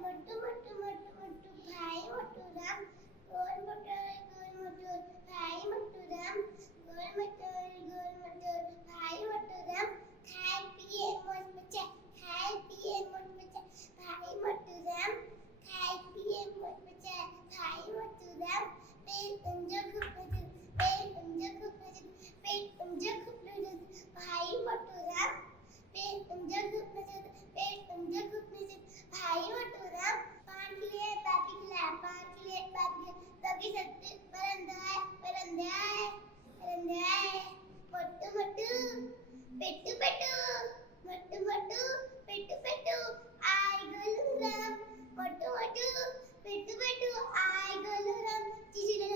मोटू मोटू मोटू मोटू भाई मोटू राम गोल मोटू भाई मोटू राम गोल मोटू भाई मोटू राम खाए पिए मन बचा खाए पिए मन बचा भाई मोटू राम खाए पिए मन बचा भाई मोटू राम पेट अंजर खूप मजूद पेट अंजर खूप मजूद भाई मोटू राम पेट अंजर खूप मजूद भाई मोटू राम पान खिले बापी खिला पान खिले बापी तभी सत्य परंदा है मोटू मोटू पेटू पेटू मोटू मोटू पेटू पेटू आई गोलू राम मोटू मोटू पेटू पेटू आई गोलू राम चिचिले